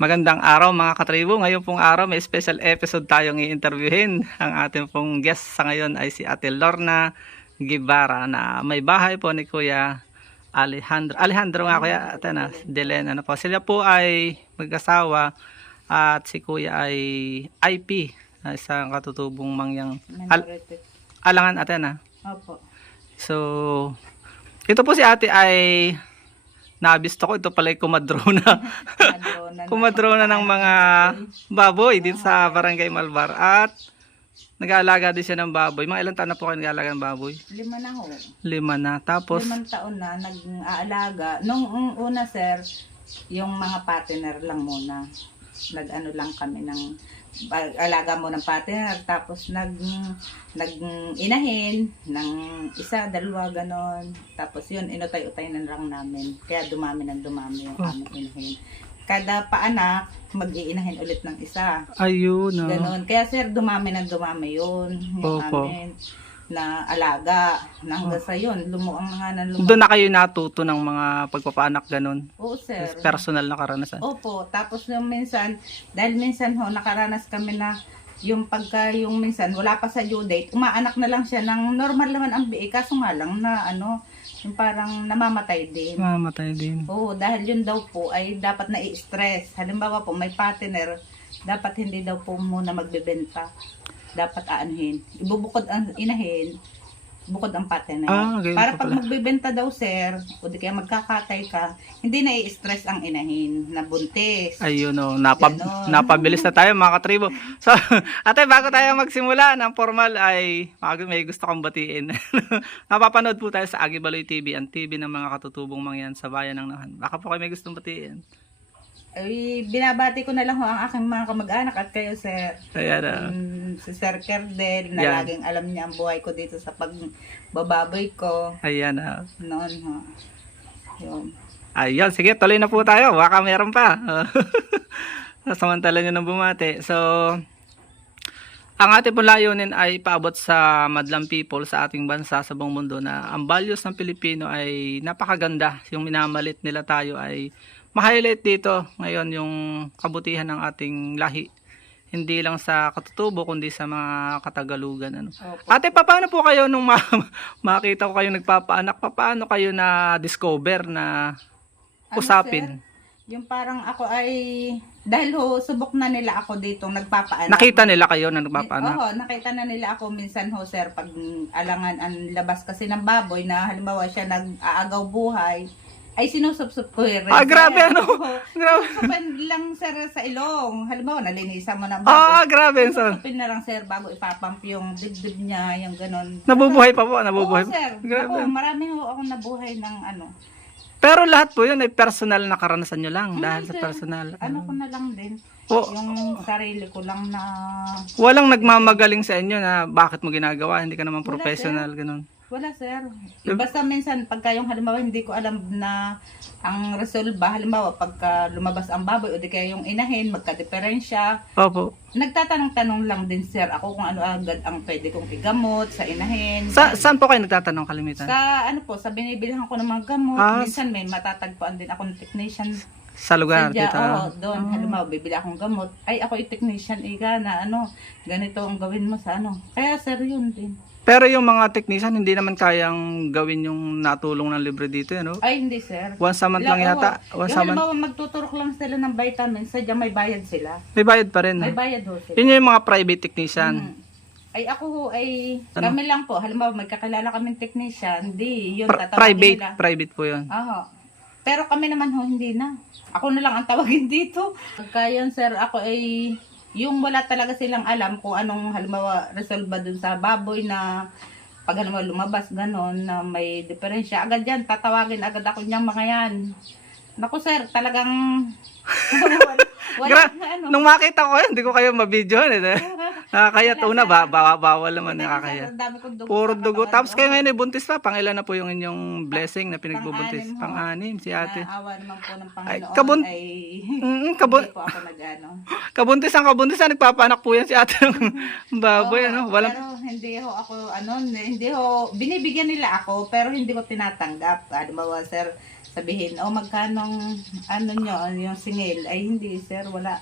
Magandang araw mga katribo. Ngayon pong araw may special episode tayong i-interviewin. Ang ating pong guest sa ngayon ay si Ate Lorna Gibara na may bahay po ni Kuya Alejandro. Alejandro nga Kuya Ate na, Delen. Ano po. Sila po ay mag-asawa at si Kuya ay IP na isang katutubong mangyang al- alangan Ate na. Opo. So, ito po si Ate ay nabisto ko. Ito pala ay kumadrona. Madrona na. kumadrona ng mga baboy dito sa Barangay Malbar at nag-aalaga din siya ng baboy. Mga ilang taon na po kayo nag-aalaga ng baboy? Lima na ho. Lima na. Tapos, Limang taon na nag-aalaga. Nung um, una sir, yung mga partner lang muna. Nag-ano lang kami ng alaga mo ng partner tapos nag nag inahin ng isa, dalawa ganon. Tapos yun inutay-utay na lang namin. Kaya dumami ng dumami yung Oh. aming inahin. Kada paanak, mag-iinahin ulit ng isa. ayun. no. Ganon. Kaya sir, dumami ng dumami yun. Yung Opo. amin na alaga. Hanggang sa yun, lumuang nga ng lumuang. Doon na kayo natuto ng mga pagpapaanak ganun. Oo sir. Personal na karanasan. Opo. Tapos yung minsan, dahil minsan ho, nakaranas kami na yung pagka yung minsan wala pa sa due date, umaanak na lang siya ng normal naman ang biik, kaso nga lang na ano, yung parang namamatay din. Mamatay din. Oo, dahil yun daw po ay dapat na i-stress. Halimbawa po, may partner, dapat hindi daw po muna magbebenta. Dapat aanhin. Ibubukod ang inahin, bukod ang partner. Ah, ganun Para pag pala. magbebenta daw, sir, o di kaya magkakatay ka, hindi na i-stress ang inahin na buntis. Ayun no, napab Ganon. napabilis na tayo mga katribo. So, ate, bago tayo magsimula ng formal ay may gusto kong batiin. Napapanood po tayo sa Agibaloy TV, ang TV ng mga katutubong mangyan sa bayan ng Nahan. Baka po kayo may gustong batiin. Ay, binabati ko na lang ho ang aking mga kamag-anak at kayo, sir. Ayan ah. Um, si Sir Kerdel, na Yan. laging alam niya ang buhay ko dito sa pagbababoy ko. Ayan ah. Noon, ha. Yun. Ayun, sige, tuloy na po tayo. Baka meron pa. Samantala nyo nang bumati. So, ang ating pong layunin ay paabot sa madlang people sa ating bansa, sa buong mundo na ang values ng Pilipino ay napakaganda. Yung minamalit nila tayo ay ma-highlight dito ngayon yung kabutihan ng ating lahi. Hindi lang sa katutubo, kundi sa mga katagalugan. Ano. Opo. Ate, pa- paano po kayo nung ma- makita ko kayo nagpapaanak? Pa- Paano kayo na Ano, usapin? sir? Yung parang ako ay, dahil ho, subok na nila ako dito, nagpapaanak. Nakita nila kayo na nagpapaanak? Oo, nakita na nila ako minsan ho, sir, pag alangan ang labas kasi ng baboy na halimbawa siya nag-aagaw buhay, ay sinusupsup ko rin. Ah, grabe, sir. ano? Oo. Grabe. Lang, sir, sa ilong. Halimbawa, nalinisan mo ng Ah, baboy. grabe. So, Susupin na lang, sir, bago ipapump yung dibdib niya, yung ganon. nabubuhay pa po, nabubuhay Oo, sir. Grabe. Ako, marami ho ako nabuhay ng ano. Pero lahat po yun ay personal na karanasan nyo lang Hmm, dahil sa sir. personal. Ano ko na lang din. O, Yung sarili ko lang na walang nagmamagaling sa inyo na bakit mo ginagawa, hindi ka naman professional, ganun. Wala, sir. Basta minsan, pagka yung halimbawa, hindi ko alam na ang resolba, halimbawa, pagka lumabas ang baboy o di kaya yung inahin, magka-diferensya, Opo. nagtatanong-tanong lang din, sir, ako kung ano agad ang pwede kong igamot sa inahin. Sa, saan po kayo nagtatanong kalimitan? Sa ano po, sa binibilihan ko ng mga gamot, Ah, minsan may matatagpuan din ako ng technician Sa lugar Sadya, dito. oo, doon, Ah. halimbawa, bibili akong gamot. Ay, ako yung technician, iga, na ano, ganito ang gawin mo sa ano. Kaya, sir, yun din. Pero yung mga technician, hindi naman kayang gawin yung natulong ng libre dito, ano? Ay, hindi, sir. Once a month lang yata. Once Yung a month. halimbawa, magtuturok lang sila ng vitamins, sadya may bayad sila. May bayad pa rin. May no? bayad ho sila. Yun yung mga private technician. Mm. Ay, ako ho, ay, Ano? kami lang po, halimbawa, magkakilala kaming technician, di, yun, Pri- tatawagin private, nila. private po yun. Aha. Pero kami naman ho, hindi na. Ako na lang ang tawagin dito. Pagka yun, sir, ako ay, yung wala talaga silang alam kung anong halimbawa resolve ba dun sa baboy na pag halimbawa lumabas ganon na may diferensya, agad yan, tatawagin agad ako niyang mga yan. Naku sir, talagang wala, wala Gra- ano. Nung makita ko, hindi ko kayo mabidyo. Eh. Nakakaya una, ba, ba, bawal naman nakakaya. Puro dugo. Tapos kayo ngayon ay buntis pa. Pangilan na po yung inyong blessing na pinagbubuntis. Pang-anim si ate. Naawa naman po ng Ay, Panginoon kabun- ay Mm, kabun- hindi po ako nag-ano. kabuntis ang kabuntis ang nagpapanak po yan si ate ng baboy. Ano? Walang, Pero hindi ho ako, ano, hindi ho, binibigyan nila ako, pero hindi ko tinatanggap. Halimbawa, sir, sabihin, oh magkanong ano nyo, yung singil, ay hindi sir, wala.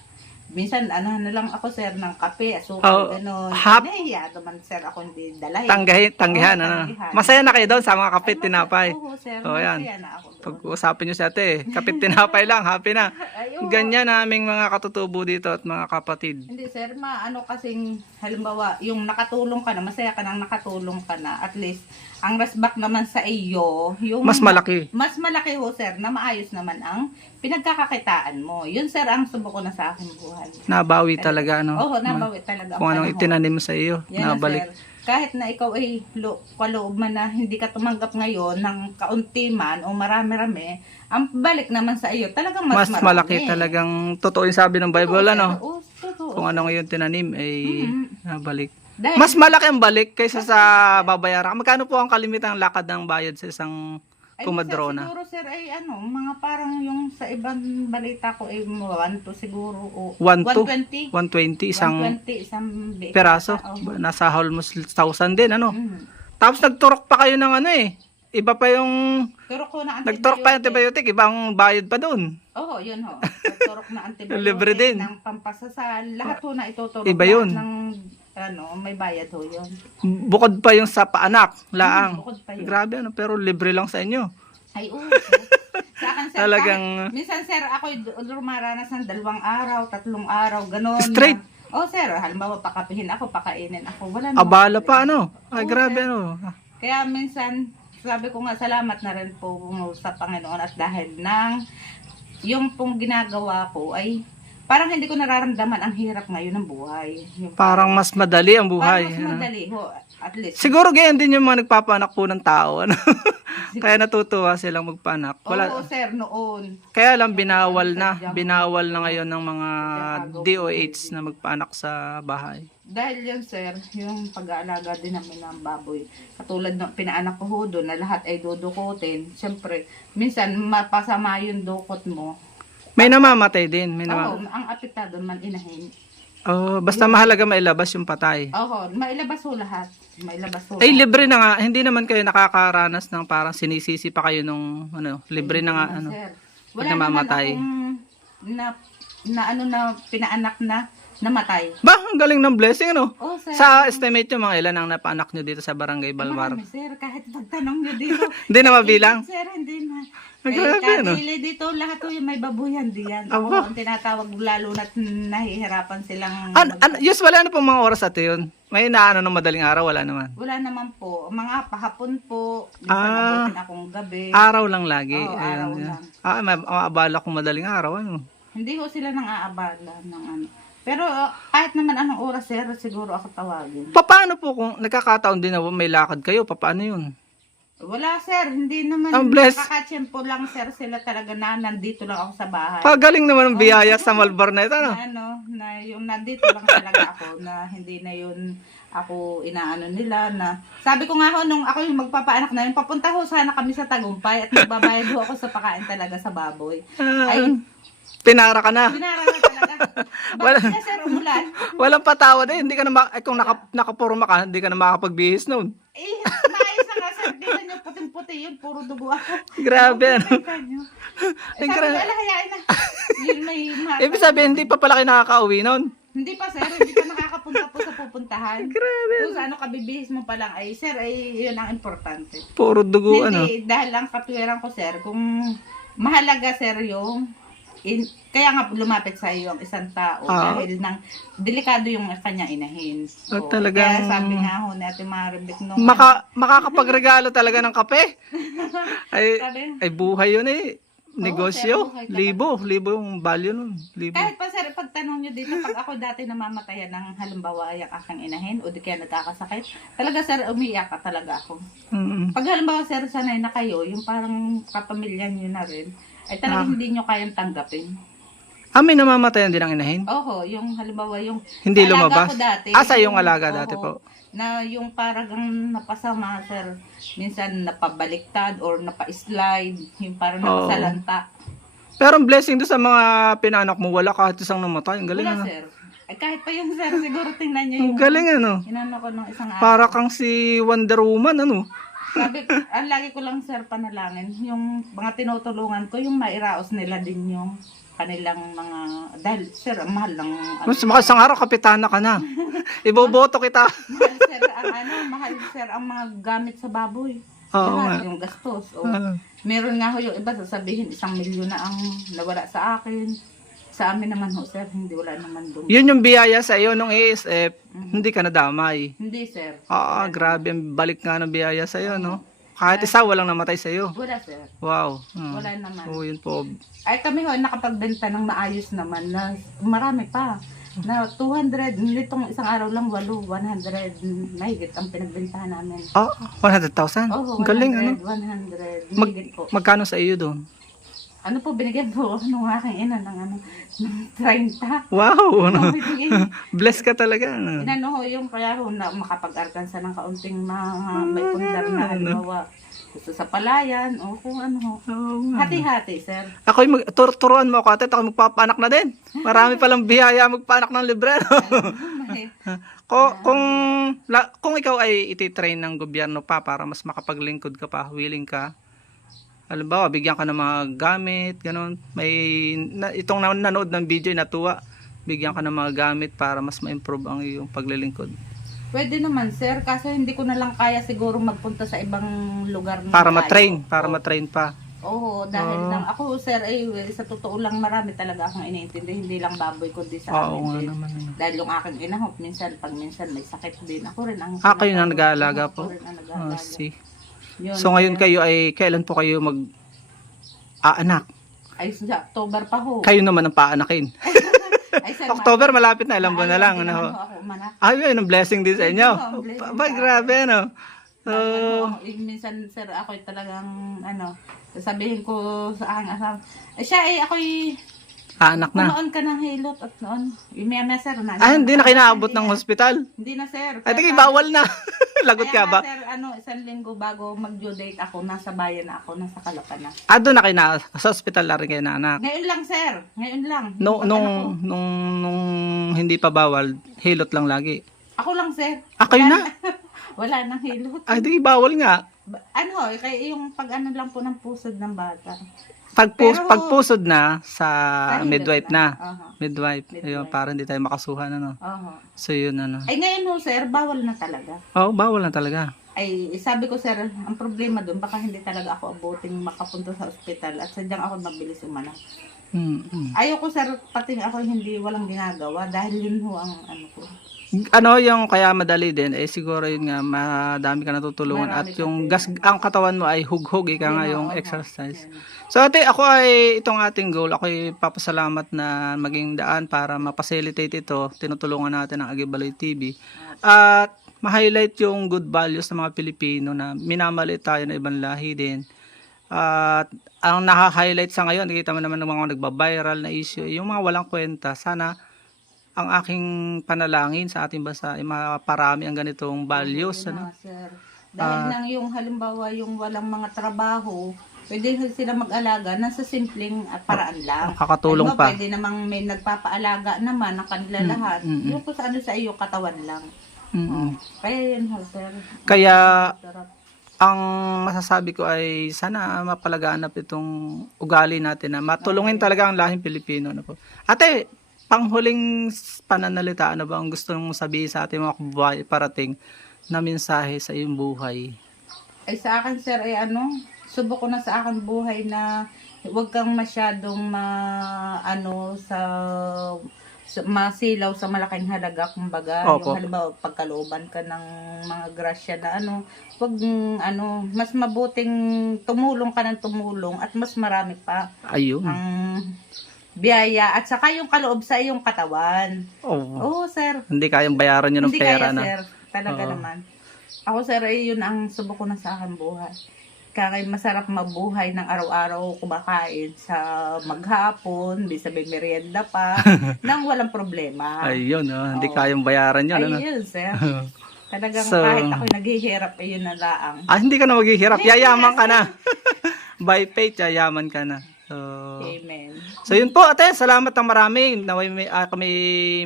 Minsan, ano na lang ako sir, ng kape, asukal, Oh, gano'n. hap- Nahiya naman sir, ako hindi dalahin. Tanggahin, tanggihan, Oo, ano. tanggihan. Masaya na kayo doon sa mga Ay, kapit masaya- tinapay. Oo sir, Oh, yan. masaya na ako doon. Pag-uusapin nyo si ate, kapit tinapay lang, happy na. Ay. Ganyan naming mga katutubo dito at mga kapatid. Hindi sir, ma ano kasing halimbawa, yung nakatulong ka na, masaya ka nang nakatulong ka na, at least ang resback naman sa iyo, yung Mas malaki. mas malaki ho sir na maayos naman ang pinagkakakitaan mo. Yun sir ang subok ko na sa aking buhay. Nabawi talaga, ano. Oo, nabawi talaga. Kung anong itinanim sa iyo, Yan na, nabalik. sir. Kahit na ikaw ay lo, kaloob man na hindi ka tumanggap ngayon ng kaunti man o marami-rami, ang balik naman sa iyo talagang mas, Mas marami. malaki talagang totoo yung sabi ng Bible, Oo, ano. sir. Oo, totoo. Kung ano ngayon tinanim, ay Mhm. nabalik. Dahil, Mas malaki ang balik kaysa sa babayaran. Magkano po ang kalimitang lakad ng bayad sa isang Ay, kumadrona? Siguro sir ay ano, mga parang yung sa ibang balita ko ay 1 to siguro o 1 to? 120. 120 isang 120 isang bi- peraso. Oo. Nasa almost 1,000 din, ano. Mm. Tapos nagturok pa kayo ng ano eh. Iba pa yung Turok na nagturok pa yung antibiotic, ibang bayad pa doon. Oo, yun ho. Turok na antibiotic. Libre din. Ng pampasasal. Lahat ho na ituturok. Iba yun. Ng, ano, may bayad ho yun. Bukod pa yung sa paanak, laang. Bukod pa yun. Grabe ano, pero libre lang sa inyo. Ay, oo. Sa akin, sir, Talagang- kahit- minsan, sir, ako lumaranas ng dalawang araw, tatlong araw, gano'n. Straight? Oh, sir, halimbawa, pakapihin ako, pakainin ako. Wala namang Abala pa ano. Ay Oo, grabe sir. ano. Kaya minsan, sabi ko nga, salamat na rin po sa Panginoon at dahil ng yung pong ginagawa ko ay parang hindi ko nararamdaman ang hirap ngayon ng buhay. Yung Parang mas madali ang buhay. parang mas ano. madali ho, at least. Siguro ganyan din yung mga nagpapanak po ng tao. Ano? Kaya natutuwa silang magpanak. Oo, Wala, sir, noon. kaya lang binawal na. Binawal na ngayon ng mga DOH na magpanak sa bahay. Dahil yan, sir, yung pag-aalaga din namin ng baboy. Katulad ng pinaanak ko ho doon na lahat ay dudukutin. Siyempre, minsan mapasama yung dukot mo. May namamatay din. May Oo, nama- ang apektado man inahin. oh, basta mahalaga mailabas yung patay. Oo, mailabas ho lahat. Mailabas ho. Ay, libre na nga. Hindi naman kayo nakakaranas ng parang sinisisi pa kayo nung ano, libre na nga ano. Sir, wala namamatay. naman akong na, na ano na pinaanak na namatay. Ba, ang galing ng blessing ano. Oh, sir. Sa estimate nyo, mga ilan ang napaanak nyo dito sa Barangay Balmar? Marami, sir, kahit pagtanong nyo dito. Hindi na mabilang? Sir, hindi na. Ay, Eh, grabe, ano? dito, lahat to yung may babuyan diyan. Ako Aba. ang tinatawag lalo na't nahihirapan silang... An, an, usually ano pong mga oras ate yun? May naano ng madaling araw? Wala naman. Wala naman po. Mga pahapon po. Minsan Ah. akong gabi. Araw lang lagi. Oo, araw lang. Ah, ma- maabala kong madaling araw. Ano? Hindi ko sila nang aabala ng ano. Pero uh, kahit naman anong oras, sir, siguro ako tawagin. Paano po kung nagkakataon din na may lakad kayo? Paano yun? Wala, sir. Hindi naman. Ang bless. Nakakatsyempo lang, sir. Sila talaga na nandito lang ako sa bahay. Pagaling naman ng biyaya sa Malbar na ito. Ano? Na ano, na yung nandito lang talaga ako na hindi na yun ako inaano nila na sabi ko nga ho nung ako yung magpapaanak na yun papunta ho sana kami sa Tagumpay at magbabayad ho ako sa pakain talaga sa baboy Ah, ay pinara ka na. binara na talaga Wala. na sir umulan Walang patawad eh. Hindi ka na ma- eh, kung naka, nakapurma ka, hindi ka na makapagbihis noon. eh maayos na nga sir dito nyo puting-puti yun puro dugo ako Grabe ano. Ay, Ay, sabi gra- hayaan na. Yun may ma- Ibig sabihin, hindi pa pala kayo nakakauwi noon. Hindi pa sir, hindi pa nakakapunta po sa pupuntahan. Grabe. Kung sa ano kabibihis mo pa lang ay sir ay yun ang importante. Puro dugo ano. Hindi, dahil ang katwiran ko sir, kung mahalaga sir yung in, kaya nga lumapit sa iyo ang isang tao Ah. dahil nang delikado yung kanya inahin. Ah, talagang- Kaya sabi nga ho ni Ate Maribik nung Maka, makakapagregalo talaga ng kape. Ay, sabi, ay buhay yun eh. Negosyo. sir, buhay talaga. libo. Libo yung value nun. Libo. kahit pa sir, pagtanong nyo dito, pag ako dati namamatayan ng halimbawa yung aking inahin o di kaya nagkakasakit, talaga sir, umiiyak ka talaga ako. Mm. Pag halimbawa sir, sanay na kayo, yung parang kapamilya nyo na rin, ay talagang Ah. hindi nyo kayang tanggapin. Ah, may namamatayan din ang inahin? Oho, yung halimbawa yung Hindi alaga lumabas? ko dati. Ah, sa yung alaga dati oho, po. Na yung parang napasama, sir. Minsan napabaliktad or napa-slide. Yung parang Oo. napasalanta. Pero ang blessing doon sa mga pinanak mo, wala kahit isang namatay. Ang galing Wala, ano. sir. Ay, kahit pa yung sir, siguro tingnan nyo Ang yung galing ano. inano ko nung isang araw. Para kang si Wonder Woman ano. Sabi, ang lagi ko lang sir panalangin, yung mga tinutulungan ko, yung mairaos nila din yung kanilang mga, dahil sir, ang mahal ng, ano, Mas mga isang araw, kapitana ka na. Iboboto kita. mahal sir, ang ano, mahal sir, ang mga gamit sa baboy. Oo Lahat, nga. yung gastos. O, Ah. meron nga ho yung iba, sasabihin, isang milyon na ang nawala sa akin. Sa amin naman ho, sir, hindi wala naman doon. Yun yung biyaya sa iyo nung ASF, hindi ka nadamay. Hindi, sir. Ah, grabe ang balik nga ng biyaya sa iyo, no? Kahit isa walang namatay sa iyo. Wala, sir. Wow. Ah. Wala naman. Oo, yun po. Ay kami ho, nakapagbenta ng maayos naman na marami pa. Na 200, nitong isang araw lang, walo, 100, mahigit ang pinagbentahan namin. Ah, 100,000. Oh, Ang Galing, ano? 100, Mag- mahigit po. Magkano sa iyo doon? Ano po, binigyan po ako ng aking ina ng ano, ng 30. Wow, ano? Oh, binigyan. Bless ka talaga. ano? Inano ho yung kaya ho na makapag-arkansa ng kaunting mga may pundar na halimbawa gusto sa palayan o kung ano nga. Hati-hati, sir. Ako mag tur turuan mo ako ate, ako magpapanak na din. Marami palang biyaya magpanak ng librero. Ko, kung la, kung ikaw ay ititrain ng gobyerno pa para mas makapaglingkod ka pa, willing ka. Halimbawa, bigyan ka ng mga gamit, ganun. May na, itong nan- nanood ng video natuwa, bigyan ka ng mga gamit para mas ma-improve ang iyong paglilingkod. Pwede naman, sir. Kaso hindi ko na lang kaya siguro magpunta sa ibang lugar. Para ma-train, para ma-train pa. Oo, dahil Oo. lang ako, sir, ay sa totoo lang marami talaga akong iniintindi. Hindi lang baboy kundi sa Oo amin din. naman. ano. Dahil yung aking inahop, minsan, pag minsan may sakit din. Ako rin ang... Ah, kayo na nag-aalaga po? Ako rin ang Ah, nag-aalaga. see. Yun, So ngayon kayo ay kailan po kayo mag aanak? Ay, sa October pa ho. Kayo naman ang paanakin. Ay, sir, October malapit na, ilang buwan na lang. Ano? ho ako umanak. Ay, yun, ang blessing din sa inyo. Blessing Ba, sa grabe, no? So, Ano, eh, minsan, sir, ako talagang, ano, sasabihin ko sa aking asawa, eh, siya ay ako'y, aanak na. noon ka ng hilot at noon, yung maya na, sir, na, Ah, hindi na kinaabot ng hospital. Hindi na, sir. Ay, Kaya tingin, pa- bawal na. Lagot ka ba? sir, ano, isang linggo bago mag-due date ako, nasa bayan na ako, nasa Caloocan na. Ah, doon na kayo na, sa hospital na rin kayo na anak. Ngayon lang, sir. Ngayon lang. No, nung, nung, nung hindi pa bawal, hilot lang lagi. Ako lang, sir. Ah, kayo na? Wala nang hilot. Ay, tingin, bawal nga. Ano, eh, kaya yung pag ano lang po ng pusod ng bata. Pag, Pero- pagpusod na sa midwife na. Aha. Midwife. Ayun, Midwife. para hindi tayo makasuhan, ano. Aha. So, yun, ano. Ay, ngayon ho, sir, bawal na talaga. Oh, bawal na talaga. Ay, sabi ko, sir, ang problema doon, baka hindi talaga ako abuting makapunta sa ospital at sadyang ako mabilis umanak. Hmm. Ayoko, sir, pati ako hindi walang ginagawa dahil yun ho ang ano ko. ano yung kaya madali din eh siguro yun nga madami ka natutulungan Marami at yung gas ang katawan mo ay hughog ika nga Yun, yung exercise. So ate ako ay itong ating goal ako ay papasalamat na maging daan para ma-facilitate ito. Tinutulungan natin ang Agibaloy TV. At ma-highlight yung good values ng mga Pilipino na minamaliit tayo na ibang lahi din. At ang naka-highlight sa ngayon, nakita mo naman ng mga nagba-viral na issue, yung mga walang kwenta. Sana ang aking panalangin sa ating bansa ay maparami ang ganitong values. Ano? sir. Dahil nang yung halimbawa yung walang mga trabaho, pwede sila mag-alaga na sa simpleng at paraan lang. Makakatulong Halimbawa, pa. Pwede namang may nagpapaalaga naman ng kanila Mm, lahat. mm, mm. Yung kung sa ano sa iyo, katawan lang. Mm-mm. Kaya yun sir. Kaya. Ang masasabi ko ay sana mapalaganap itong ugali natin na matulungin talaga ang lahing Pilipino. Ano po. Ate, panghuling pananalita, ano ba ang gusto mong sabihin sa ating mga kababayan parating na mensahe sa iyong buhay? Ay sa akin, sir, ay ano, subok ko na sa akin buhay na huwag kang masyadong ma, ano, sa, masilaw sa malaking halaga, kumbaga. Opo. Yung halimbawa, pagkalooban ka ng mga grasya na ano, huwag, ano, mas mabuting tumulong ka ng tumulong at mas marami pa Ayun. ang biyaya at saka yung kaloob sa iyong katawan. Oh, Oo, sir. hindi kayang bayaran yun ng Hindi pera kaya, na. sir. Talaga Oo. naman. Ako, sir, ay yun ang subok ko na sa akin buhay. Kaya masarap mabuhay ng araw-araw kumakain sa maghapon, di sabihin merienda pa, nang walang problema. Ayun, oh, hindi Oo. kayang bayaran yun. Ano? yun, sir. Talagang So- kahit ako naghihirap, ayun na laang. Ah, hindi ka na maghihirap. Hindi, Yayaman ka na. By faith, yayaman ka na. So, Amen. So yun po ate, salamat ng marami. Naway may, ah, kami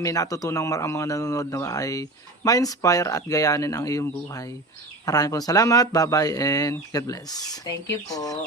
may natutunang mar ang mga nanonood na ay ma-inspire at gayanin ang iyong buhay. Maraming pong salamat. Bye-bye and God bless. Thank you po.